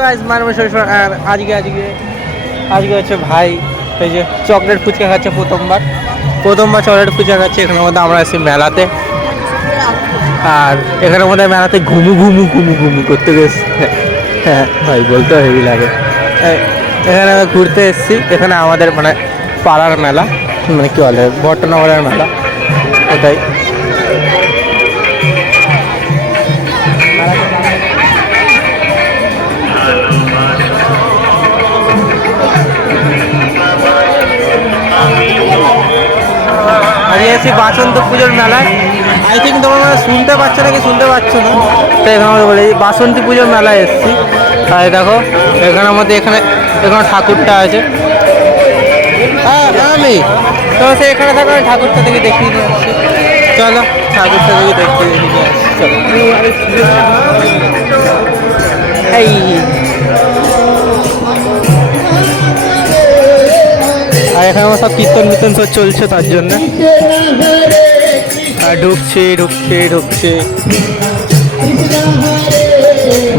আর আজকে আজকে আজকে হচ্ছে ভাই এই যে চকলেট ফুচকা খাচ্ছে প্রথমবার চকলেট ফুচকা খাচ্ছে এখানের মধ্যে আমরা এসেছি মেলাতে। আর এখানের মধ্যে মেলাতে ঘুমু ঘুমু ঘুমু ঘুমু করতে গেছি। হ্যাঁ ভাই বলতে হেভি লাগে। এখানে ঘুরতে এসেছি, এখানে আমাদের মানে পাড়ার মেলা, মানে কী বলে ভট্টনগরের মেলা ওটাই। আমি এসেছি বাসন্ত পুজোর মেলায়। আই থিঙ্ক তোমরা শুনতে পাচ্ছ নাকি শুনতে পাচ্ছ না, তো এখানে আমাদের বলে বাসন্তী পুজোর মেলায় এসেছি। আর দেখো এখানের মধ্যে এখানে ঠাকুরটা আছে। হ্যাঁ আমি তো সে এখানে থাকা ঠাকুরটা থেকে দেখিয়ে নিয়ে আসছি। চলো ঠাকুরটা থেকে দেখিয়ে নিয়ে আসছি। চলো এই আর এখানে আমার সব কীর্তন মির্তন সব চলছে, তার জন্য ঢুকছে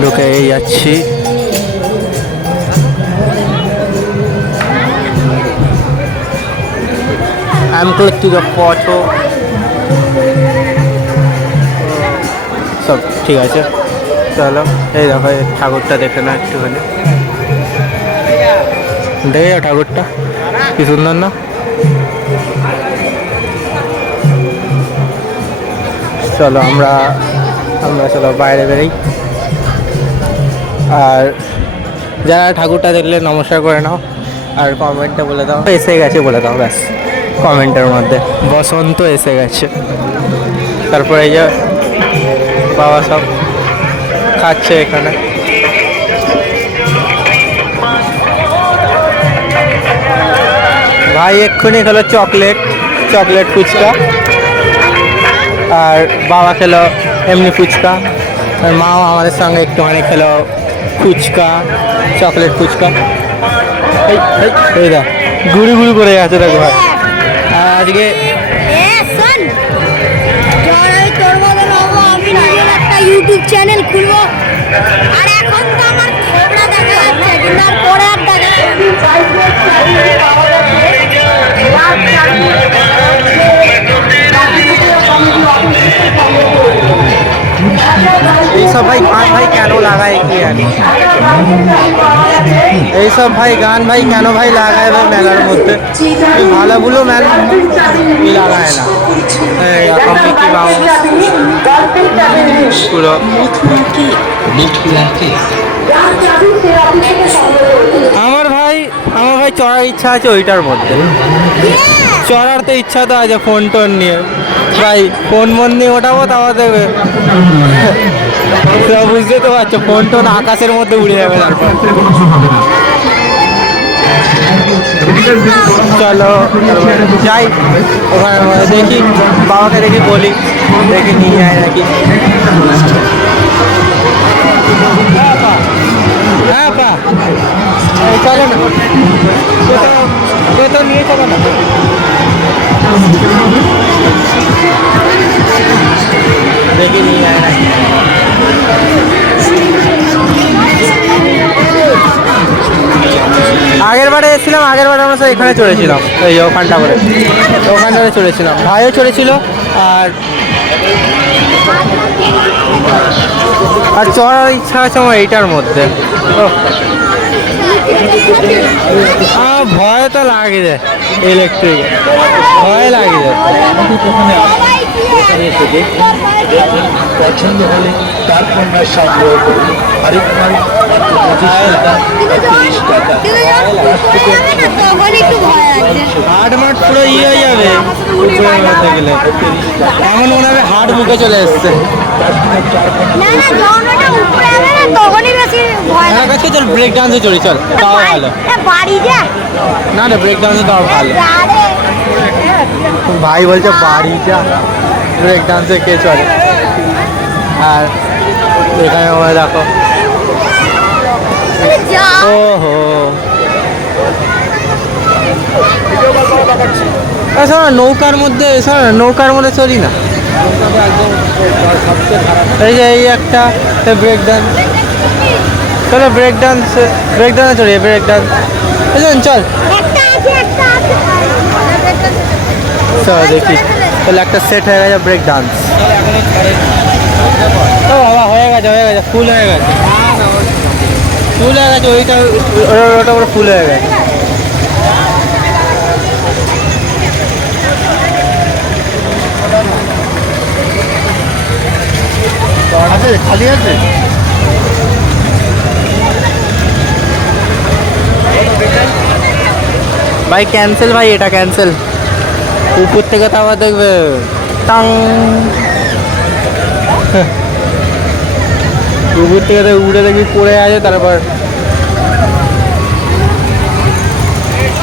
ঢুকে যাচ্ছি। I'm close to the photo. সব ঠিক আছে, চলো এই দেখো ঠাকুরটা দেখে না একটুখানি, দেখে যাও ঠাকুরটা কি সুন্দর না। চলো আমরা চলো বাইরে বেরোই। আর যারা ঠাকুরটা দেখলে নমস্কার করে নাও, আর কমেন্টে বলে দাও এসে গেছে বলে দাও, ব্যাস কমেন্টের মধ্যে বসন্ত এসে গেছে। তারপরে এই যে বাবা সব খাচ্ছে এখানে। ভাই এক্ষুনি খেলো চকলেট ফুচকা, আর বাবা খেলো এমনি ফুচকা, আর মাও আমাদের সঙ্গে একটুখানি খেলো ফুচকা, চকলেট ফুচকা। এই দা ঘুরি করে আছে দেখো ভাই। আজকে ইউটিউব চ্যানেল খুলবো, আর এখন তো আমার থোবড়া দেখা যাচ্ছে, কিন্তু আর পরে আর দেখা এইসব ভাই গান ভাই কেন লাগায় কি জানি, এইসব ভাই গান ভাই কেন ভাই লাগায় ভাই মেলার মধ্যে, ভালোগুলো মেলা লাগায় না। এখন কি পুরো আমার ভাই চড়ার ইচ্ছা আছে ওইটার মধ্যে, চড়ার তো ইচ্ছা তো আছে ফোন টোন নিয়ে, ভাই ফোন নিয়ে ওঠাবো তারপর দেবে বুঝতে তো পারছো, ফোন টোন আকাশের মধ্যে উড়ে যাবে। তারপর চলো যাই ওখানে দেখি, বাবাকে দেখি বলি, দেখি নিয়ে যায় নাকি। হ্যাঁ পা চলো না, তো নিয়ে চলো না, দেখি নিয়ে যায় নাকি। আগেরবারে এসেছিলাম, আগেরবারে আমরা এখানে চড়েছিলাম, এই ওখানটাতে চড়েছিলাম, ভাইও চড়েছিল। আর চড়ার ইচ্ছা আছে আমার এইটার মধ্যে। ভয় তো লাগে যায়, ইলেকট্রিক ভয় লাগে যায়। পছন্দ হলে তার পণ্য সংগ্রহ করুন। আরেকবার হাট মাঠ পুরো হয়ে যাবে উপরের মধ্যে গেলে, এমন মনে হবে হাট মুখে চলে এসছে। চল ব্রেক ডান্সে চলি, চল তাও ভালো। না ব্রেক ডান্সে তাও ভালো। ভাই বলছে বাড়ি যা, ব্রেক ডান্সে কে চলে। আর এখানে আমায় দেখো, ওহো শোনো নৌকার মধ্যে, নৌকার মধ্যে চলি না। এই যে এই একটা ব্রেক ডান্স, চলো ব্রেক ডান্স চড়িয়ে ব্রেক ডান্স চল চল দেখি তাহলে একটা সেট হয়ে গেছে ব্রেক ডান্স। ও বাবা হয়ে গেছে ফুল হয়ে গেছে ওইটা ওটা পুরো ফুল হয়ে গেছে। খালি আছে ভাই ক্যান্সেল ভাই এটা ক্যান্সেল। উপর থেকে তো আবার দেখবে টাং উপর থেকে তো উড়ে দেখবি পড়ে আছে। তারপর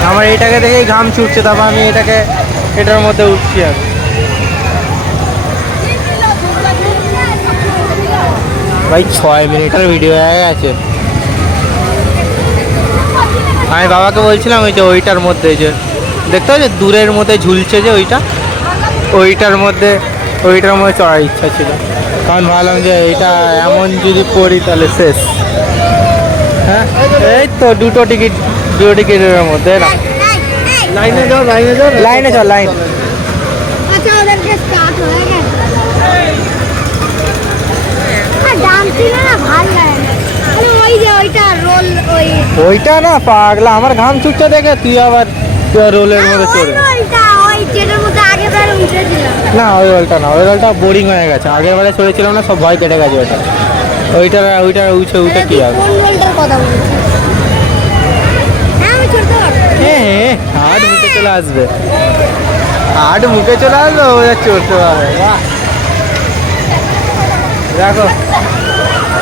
আমার এটাকে দেখেই ঘাম ছুটছে, তারপর আমি এটার মধ্যে উঠছি। আর ভাই 6 মিনিটের ভিডিও হয়ে গেছে। আমি বাবাকে বলছিলাম ওই যে ওইটার মধ্যে যে দেখতে পাচ্ছ দূরের মধ্যে ঝুলছে যে ওইটার মধ্যে চড়ার ইচ্ছা ছিল, কারণ ভাবলাম যে এটা এমন যদি পড়ি তাহলে শেষ। হ্যাঁ এই তো দুটো টিকিটের মধ্যে না। লাইনে চল লাইন। আচ্ছা ওদেরকে স্টার্ট হয়ে গেছে ডান্সিং না ভালো লাগে না। ওই যে ওইটা রোল ওইটা না পাগলা আমার ঘাম ছুটছে দেখে তুই আবার রোলের মধ্যে চড়ে। ওই যেটার মধ্যে আগেবার উঠেছিলাম না ওই রোলটা বোরিং হয়ে গেছে। আগের বেলা চড়েছিলাম না, সব ভয় কেটে গেছে ওইটা উঠে কি আর। কোন রোলটার কথা বলছিস? হ্যাঁ আমি চড়তে পারবো। হাট মুখে চলে আসবে ওরা চড়তে পারবে। বাহ দেখো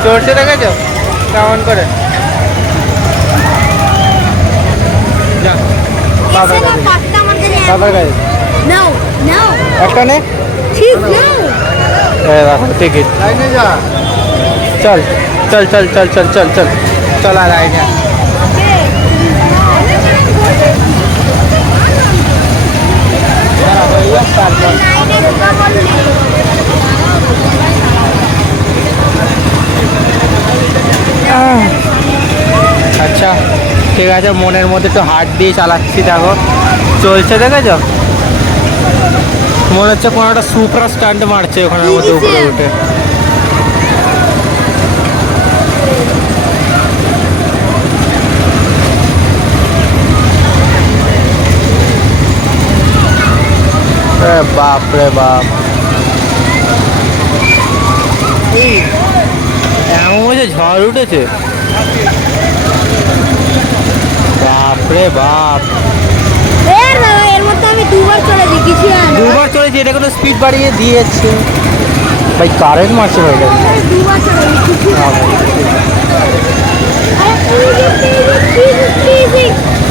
চড়ছে দেখেছো কেমন করে। যা বাবার কাছে নাও একটা নে ঠিক নাও টিকিট। লাইনে যা চল আর লাইনে। আচ্ছা ঠিক আছে, মনের মধ্যে একটু হাত দিয়ে চালাচ্ছি। দেখো চলছে দেখেছো, মনে হচ্ছে কোনো একটা সুপার স্টান্ট মারছে ওখানের মধ্যে উপরে উঠে। বাপ রে বাপ, এমন হচ্ছে ঝড় উঠেছে। বাপ রে বাপ, এর মধ্যে আমি দুবার চড়েছি কিছু দুবার চলেছি। এটা কোনো স্পিড বাড়িয়ে দিয়েছে ভাই, কারেন্ট মারছে ভাই। দুবার চড়েছি কিছু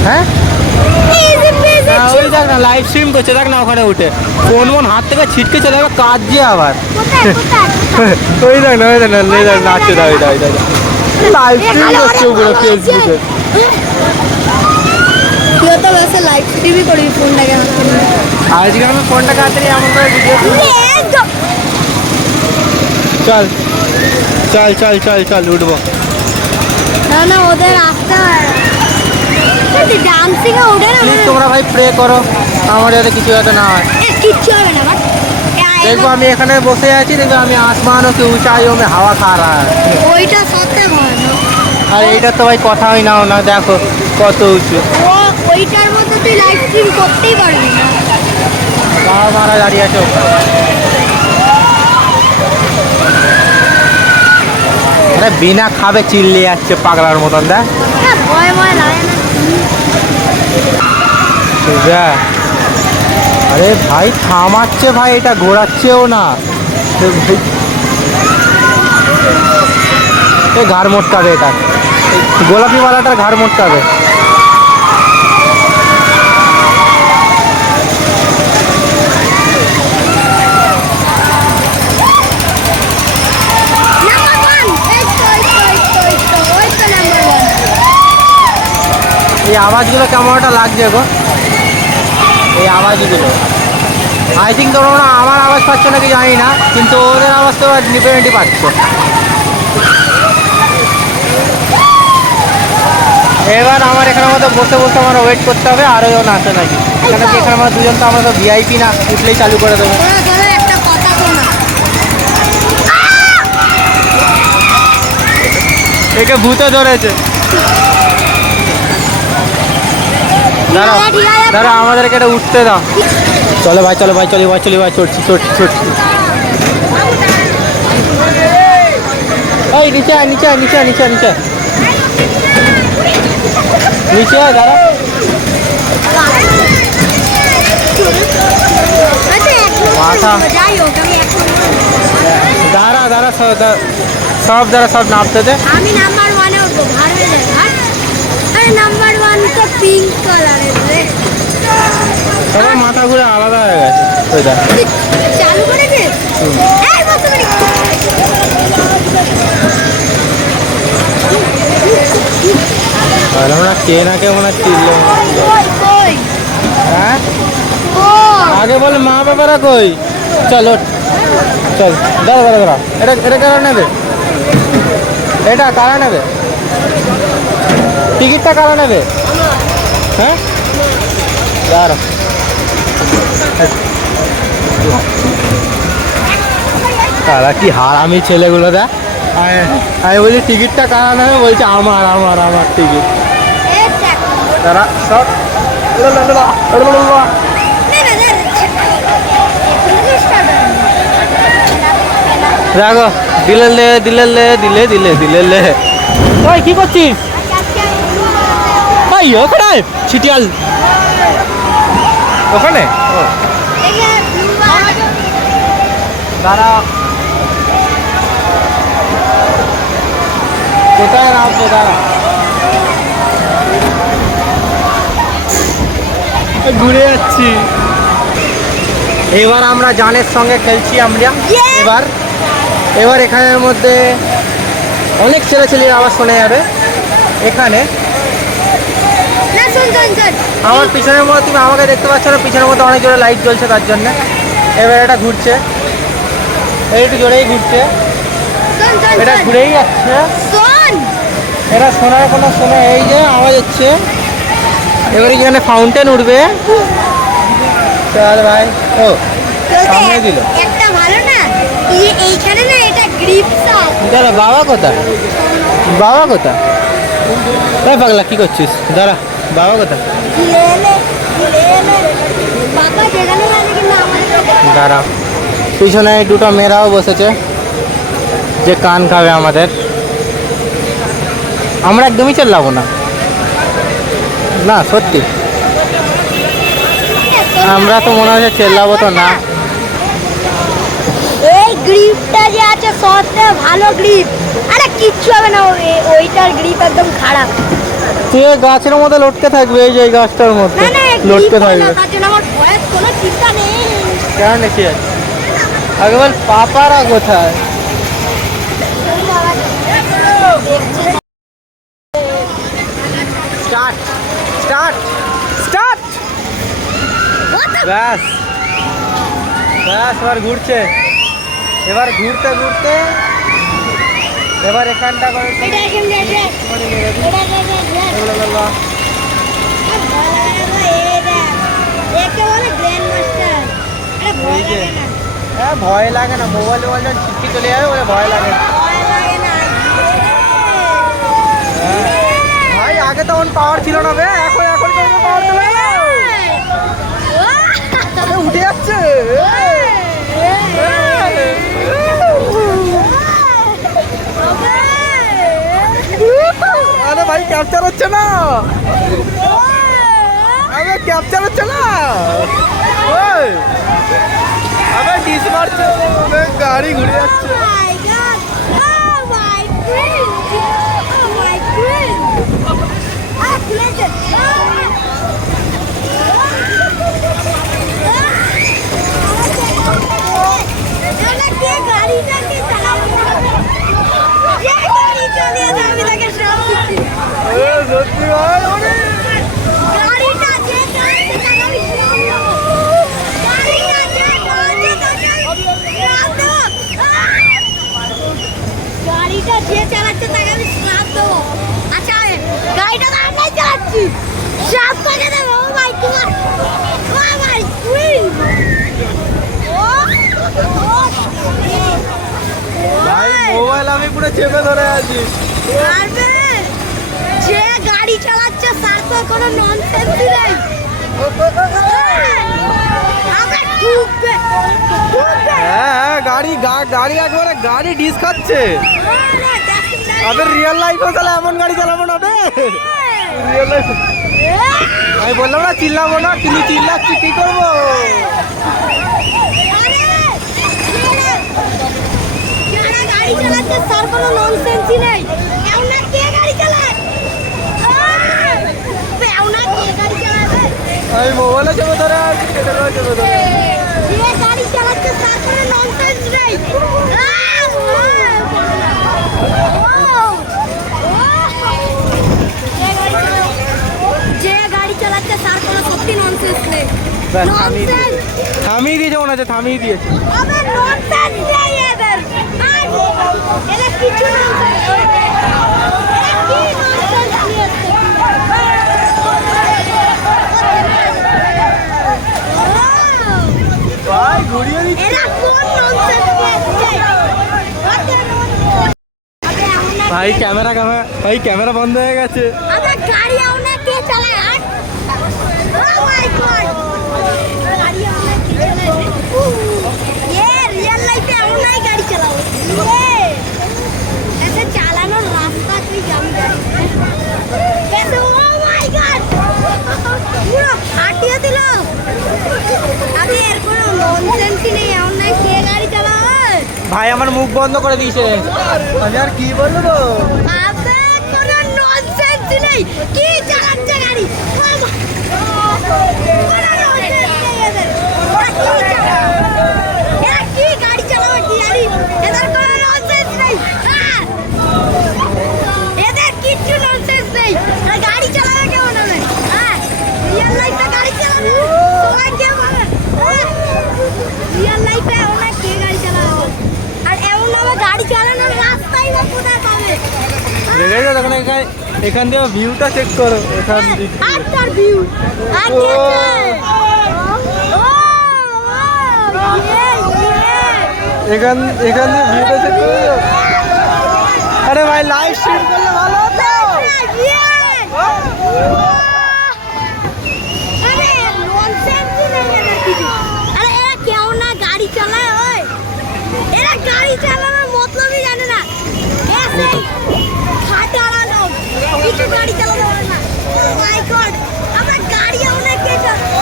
হ্যাঁ ওই দেখ না লাইভ স্ট্রিম করছে, দেখ না ওখানে উঠে কোন হাত থেকে ছিটকে চলে যাবে কাঁদছে আবার। ওই দেখ না নাচছে লাইভ স্ট্রিম করছে পুরো ফেসবুকে। তুই তো বেশি লাইভ স্ট্রিমই করি ফোনটাকে আজকে আমি ফোনটাকে হাতে নিয়ে এমন করে ভিডিও চল উঠবো। না ওদের আসতে ডান্সিং এ ওঠে না। প্লিজ তোমরা ভাই প্রে করো আমার যাতে কিছু যাতে না হয়। কিচ্ছু হবে না বাট देखो আমি এখানে বসে আছি, দেখো আমি আসমানও के ऊंचाइयों में हवा खा रहा है। ওইটা সত্যি হয় না। আর এইটা তো ভাই কথাই নাও না, দেখো কত উঁচু। ওইটার মধ্যে তুই লাইভ স্ট্রিম করতেই পারবি না। বাবা মারা দাঁড়িয়ে আছে ওখানে। আরে বিনা খাবে চিল্লে যাচ্ছে পাগলার মতন। দেখ ভয় লাগে না। আরে ভাই থামাচ্ছে ভাই, এটা ঘোরাচ্ছেও না। ঘাড় মোটকাবে, এটা গোলাপি মালাটার ঘাড় মোটকাবে। এই আওয়াজগুলো কেমন একটা লাগছে গো, এই আওয়াজগুলো। আই থিঙ্ক তোমরা আমার আওয়াজ পাচ্ছ নাকি জানি না, কিন্তু ওদের আওয়াজ তো ডিফারেন্টই পাচ্ছ। এবার আমার এখানের মধ্যে বসে বসে আমার ওয়েট করতে হবে, আরও জন আসে নাকি। কেন কি এখানে আমরা দুজন তো আমরা তো ভিআইপি না, উঠলেই চালু করে দেবে। শোনো, শোনো, একটা কথা শোনো। একে ভূতে ধরেছে। দাঁড়াও ঠিক আছে, দাঁড়া, আমাদেরকে এটা উঠতে দাও। চলো ভাই, চলো ভাই, চলি ভাই, চলি ভাই, চড়ছি চড়ছি চড়ছি। এই নিচে আয়, নিচে আয়, নিচে আয়, নিচে আয়, নিচে আয়। নিচে আয়, দাঁড়া। আচ্ছা, এখন মাথা। যাই হোক, আমি এখন দাঁড়া দাঁড়া, সব দাঁড়া, সব নামতে দে। আমি নাম্বার ওয়ানে উঠবো, ভার হয়ে যাবে ভার। আরে নাম্বার ওয়ান তো পিঙ্ক কালারের রে। সবার মাথা ঘুরে আলাদা হয়ে গেছে। ওই দেখ, চালু করেছে। এই বসে পড়ি। আর আমরা কে না কে মনে হচ্ছে। কই কই হ্যাঁ, কই? আগে বলে মা বাবারা কই। চল ওঠ, চল। দাঁড়া দাঁড়া দাঁড়া, এটা এটা কারা নেবে? এটা কারা নেবে? টিকিটটা কারা নেবে? হ্যাঁ, দাঁড়া। তারা কি হারামি ছেলেগুলো দেখ। আমি বলি টিকিটটা কারা নেবে, বলছে আমার আমার আমার টিকিট। এই দেখ। তারা সব না না না। এখনো স্টার্ট হয়নি। দেখো, দিলে লে দিলে লে দিলে দিলে দিলে লে। ওই কি করছিস? ভাই ওখানে ছিটিয়াল ওখানে। ও এই যে ব্লু বার। দাঁড়া, কোথায় নামবো? দাঁড়া, ঘুরে যাচ্ছি। এবার আমরা জানের সঙ্গে খেলছি আমরা। এবার এবার এখানের মধ্যে অনেক ছেলেছেলের আওয়াজ শোনা যাবে এখানে। না শুন শুন শুন। আমার পিছনের মধ্যে তুমি আমাকে দেখতে পাচ্ছ না, পিছনের মধ্যে অনেক জোরে লাইট জ্বলছে তার জন্য। এবার এটা ঘুরছে, এই একটু জোরেই ঘুরছে, শোন শোন এটা শোন। ঘুরেই যাচ্ছে। শোন। এটা শোনার কোনো শোনে, এই যে আওয়াজ হচ্ছে। এবারে এখানে ফাউন্টেন উঠবে। চল ভাই। ও সামনে দিল। একটা ভালো না, এই এইখানে না এটা গ্রিপ সব। দাঁড়া, বাবা কোথায়? বাবা কোথায়? এই পাগলা কি করছিস? দাঁড়া, বাবা কোথায়? লেলে লেলে বাবা যেখানে মানে কিন্তু আমাদের দাঁড়া, পিছনে দুটো মেয়েরাও বসেছে যে কান খাবে আমাদের। আমরা একদমই চেল্লাবো না, না সত্যি। আমরা তো মনে হচ্ছে চেল্লাবো তো না। এই গ্রিপটা যে আছে সবথেকে ভালো গ্রিপ। আরে কিচ্ছু হবে না, ওইটার গ্রিপ একদম খারাপ। তুই এই গাছের মধ্যে লটকে থাকবে, এই যে এই গাছটার মধ্যে না না লটকে গ্রিপ থাকবে। না, তার জন্য আমার ভয়ের কোনো চিন্তা নেই। কেন কি আছে? আগে বল পাপারা কোথায়? Start start start. ব্যাস ব্যাস, এবার ঘুরছে। এবার ঘুরতে ঘুরতে এবার এখানটা করে এটা এখন দেখে এটা দেখে এগুলো বললো। ভয় লাগে না এই দেখ, একে বলে গ্র্যান্ড মাস্টার। আরে ভয় এই যে। লাগে না, হ্যাঁ, ভয় লাগে না, মোবাইল টোবাইল যখন ছিটকি চলে যাবে বলে ভয় লাগে না। ভয় লাগে না। ভাই আগে তখন পাওয়ার ছিল না বে, এখন এখন পাওয়ার চলে গেল। উঠে যাচ্ছে। আরে ভাই ক্যাপচার হচ্ছে না, আরে ক্যাপচার হচ্ছে না। ওই আবে ডিস মারছে, গাড়ি ঘুরে যাচ্ছে। সত্যি ভাই অনেক গাড়িটা যে চালাচ্ছে তাকে আমি শ্রাপ দেবো। আচ্ছা গাড়িটা দিয়েছি সাত টাকা দেবে ও ভাই তোমার ও ভাই কুইন ভাই মোবাইল আমি পুরো চেপে ধরে আছি। যে গাড়ি চালাচ্ছে তার তো কোনো ননসেন্সই নেই। আবার ঢুকবে ঢুকবে হ্যাঁ গাড়ি একবারে গাড়ি ডিস খাচ্ছে। আবে রিয়েল লাইফে তাহলে এমন গাড়ি চালাবো না বে। রিয়েল লাইফ আমি বললাম না চিল্লাবো না, কিন্তু চিল্লাচ্ছি কি করবো। গাড়ি চালাচ্ছে তার কোনো ননসেন্সই নেই। এমন কে গাড়ি চালায়? এমন কে গাড়ি চালাবে? আমি মোবাইলে চেপে ধরে আছি, চেপে ধরে। যে গাড়ি চালাচ্ছে তার কোনো ননসেন্স নেই। যে গাড়ি চালাচ্ছে তার কোনো সত্যি ননসেন্স নেই। ব্যাস, থামিয়ে দিয়েছে মনে হচ্ছে, থামিয়ে দিয়েছে। আবার ননসেন্স নেই এদের। আর এরা কিছু ননসেন্স এরা কি ননসেন্স নিয়েছে? ভাই ঘুরিয়ে দিচ্ছে। এরা কোন ননসেন্স নিয়েছে? ভাই ক্যামেরা বন্ধ হয়ে গেছে। আবার গাড়ি আউনা কে চালায়? আর ও মাই গড, গাড়ি আউনা কে চালায়? ये रियल लाइफ में आउनाই গাড়ি চালাও। ये ऐसे চালানোর রাস্তা তুই জানি कैसे? ओ माय गॉड, পুরো ফাটিয়ে দিল। আমি এর কোনো ননসেন্সই নেই। আউনাই কে গাড়ি চালায়? ভাই আমার মুখ বন্ধ করে দিয়েছে, আমি আর কি বলবো। আবে কোনো ননসেন্সই নেই। কি চালাচ্ছে গাড়ি? কোনো ননসেন্স নেই এদের। ওরা কি চালায়? এরা কি গাড়ি চালাবে কি জানি? এদের কোনো ননসেন্স নেই। এদের কিচ্ছু ননসেন্স নেই। এরা গাড়ি চালাবে কেমন হবে? রিয়েল লাইফে গাড়ি চালাবে সবাই কে বলে? রিয়েল লাইফে ওরা কে গাড়ি চালাবে? আর এমন ভাবে গাড়ি চালানোর রাস্তাই বা কোথায় পাবে? এখান দিয়ে ভিউটা চেক করো, এখান দিয়ে আর তার ভিউ আর ও। এখান দিয়ে ভিউটা চেক করো। আরে ভাই লাইভ স্ট্রিম করলে ভালো হতো। গাড়ি চালায় ওই এরা গাড়ি চালানোর মতলবই জানে না। খাটানো কিছু গাড়ি চালাতে পারে না। ও মাই গড, আমরা গাড়ি অনেক কে চালায়?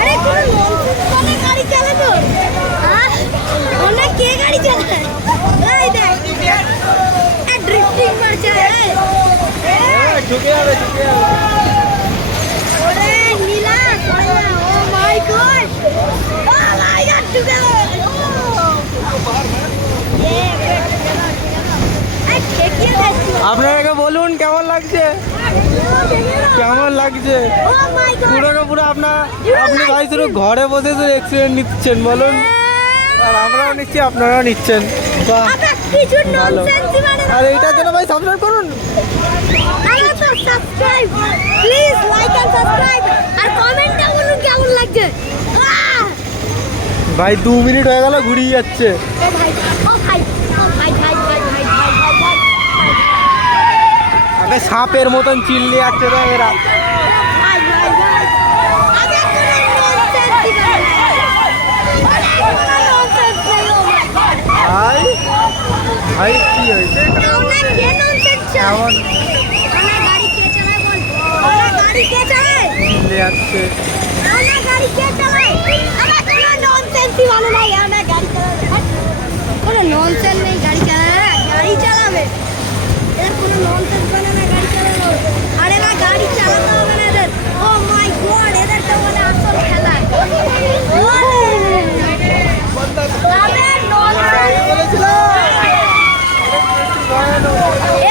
আরে কোন ননসেন্স করে গাড়ি চালানো? অনেক কে গাড়ি চালায়? এই দেখ ড্রিফটিং করছে। ঢুকে যাবে। ওরে নীলা ও my God, oh my god together. আপনাকে বলুন কেমন লাগছে, কেমন লাগছে? পুরো আপনি ভাই শুধু ঘরে বসে শুধু এক্সিডেন্ট নিচ্ছেন বলুন, আর আমরাও নিচ্ছি আপনারাও নিচ্ছেন। বাহ, ভালো। আর এইটার জন্য ভাই সাবস্ক্রাইব করুন। প্লিজ লাইক এন্ড সাবস্ক্রাইব আর কমেন্টে বলুন কেমন লাগছে। ভাই 2 মিনিট হয়ে গেল, ঘুরিয়ে যাচ্ছে। ও ভাই ও ভাই ও ভাই ভাই ভাই ভাই ভাই ভাই ভাই আগে সাপের মতন চিল্লি যাচ্ছে তো এরা। ভাই ভাই ভাই আগে কোনো ননসেন্স দিবেন না। কোনো ননসেন্স নেই। ও মাই গড ভাই ভাই কি হয়েছে? আমরা কে ননসেন্স চাই? এমন আমরা গাড়ি কে চালায় বল? আমরা গাড়ি কে চালায়? চিল্লি যাচ্ছে। আমরা গাড়ি কে চালায়? আমরা কোনো ননসেন্সই ভালো নাই। আমরা গাড়ি চালাবে কোনো ননসেন্স নেই। গাড়ি চালাবে গাড়ি চালাবে এদের কোনো ননসেন্স মানে না গাড়ি চালানো। আরে না গাড়ি চালাতে হবে না এদের। ও মাই গড, এদের তো মানে আসল খেলা।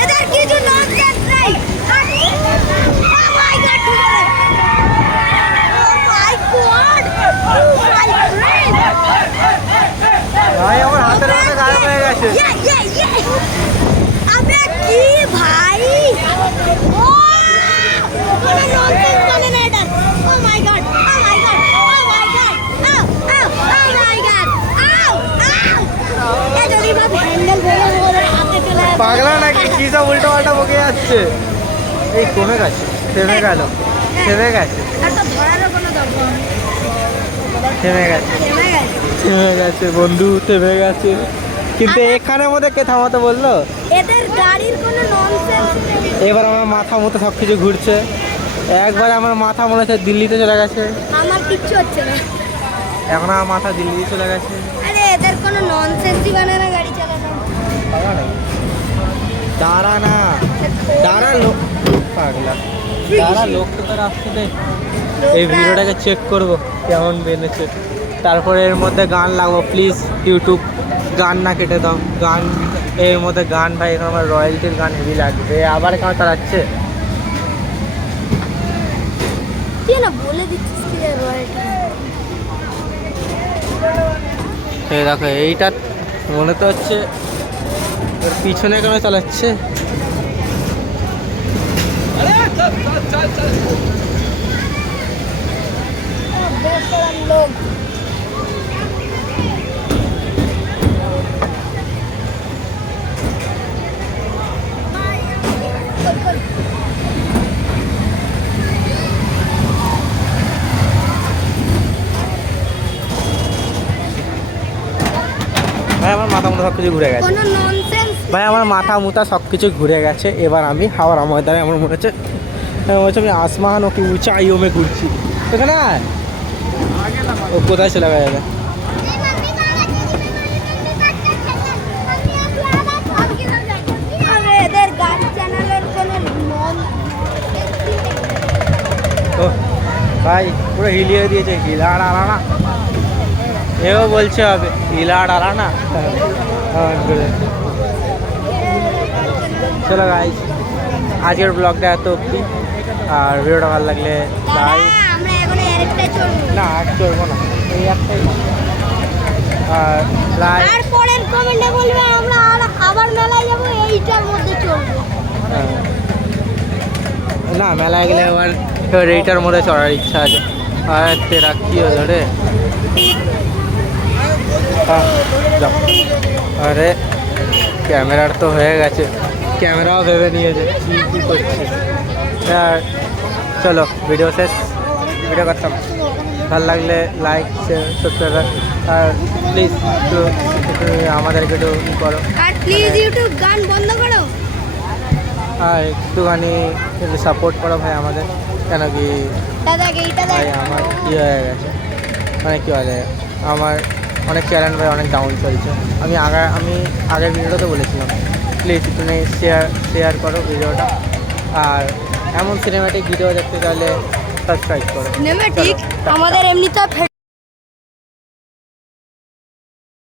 এদের কিছু ননসেন্স নেই। Oh my God, oh my God, oh my friend. ভাই আমার হাতের মধ্যে গায়েব হয়ে গেছে। আবে কি ভাই ও কোনো ননসেন্স বলে না এটা ও my God oh my God oh my God oh my god এ যদি ভাব হ্যান্ডেল বলে হাতে চলে আসে। পাগলা নাকি কি সব উল্টো পাল্টা বকে যাচ্ছে এই কমে গেছে থেমে গেল থেমে গেছে একটা ধরারও কোনো দরকার নেই থেমে গেছে থেমে গেছে থেমে গেছে বন্ধু থেমে গেছে কিন্তু এখানের মধ্যে কে থামাতে বললো এদের গাড়ির কোনো ননসেন্স নেই এবার আমার মাথা মতো সব কিছু ঘুরছে একবার আমার মাথা মনে হচ্ছে দিল্লিতে চলে গেছে আমার কিচ্ছু হচ্ছে না এখন আমার মাথা দিল্লিতে চলে গেছে আরে এদের কোনো ননসেন্সই মানে না গাড়ি চালানো দাঁড়া না দাঁড়া লোক পাগলা দাঁড়া লোক তো তার আসতে দে এই ভিডিওটাকে চেক করব কেমন বেনেছে তারপরে এর মধ্যে গান লাগবো প্লিজ ইউটিউব গান না কেটে দাও গান এর মধ্যে গান ভাই এখন আমার রয়্যালটির গান হেভি লাগবে আবার কেমন চালাচ্ছে তুই না বলে দিচ্ছিস কি রয়্যালটি এই দেখো এইটা মনে তো হচ্ছে ওর পিছনে কেন চালাচ্ছে লোক ভাই আমার মাথা মুথা সব কিছু ঘুরে গেছে কোনো ননসেন্স ভাই আমার মাথা মুথা সব কিছু ঘুরে গেছে এবার আমি হাওড়া ময়দানে আমার মনে হচ্ছে আমি আসমান ও কি উঁচাইও মে ঘুরছি এখানে আয়। ও কোথায় চলে গেছে আরে এদের গাড়ি চ্যানেলের কোনো নন ও ভাই পুরো হিলিয়ে দিয়েছে হিলা ডালা না এও বলছে হবে হিলা ডালা না চলো গাইস আজকের ব্লগটা এত অব্দি আর ভিডিওটা ভালো লাগলে লাইক আমরা এখন আরেকটা চলবো না আর চলবো না এই একটাই আর লাইক আর পরের কমেন্টে বলবে আমরা আবার মেলায় যাব এইটার মধ্যে চলবো না মেলায় গেলে এবার এইটার মধ্যে চড়ার ইচ্ছা আছে আর তেরা কি হলো রে যাও। আরে ক্যামেরার তো হয়ে গেছে ক্যামেরাও ভেবে নিয়েছে কি করছে আর চলো ভিডিও শেষ ভিডিও করতাম ভালো লাগলে লাইক শেয়ার সাবস্ক্রাইব আর প্লিজ একটু আমাদেরকে একটু করো আর প্লিজ ইউটিউব গান বন্ধ করো আর একটুখানি সাপোর্ট করো ভাই আমাদের কেন কি দাদাকে এইটা ভাই দেখ আমার কী হয়ে গেছে মানে কী হয়ে আমার অনেক চ্যানেল ভাই অনেক ডাউন চলছে আমি আগের ভিডিওটাতে বলেছিলাম প্লিজ একটু শেয়ার করো ভিডিওটা আর এমন সিনেম্যাটিক ভিডিও দেখতে চাইলে সাবস্ক্রাইব করো সিনেমেটিক আমাদের এমনিতে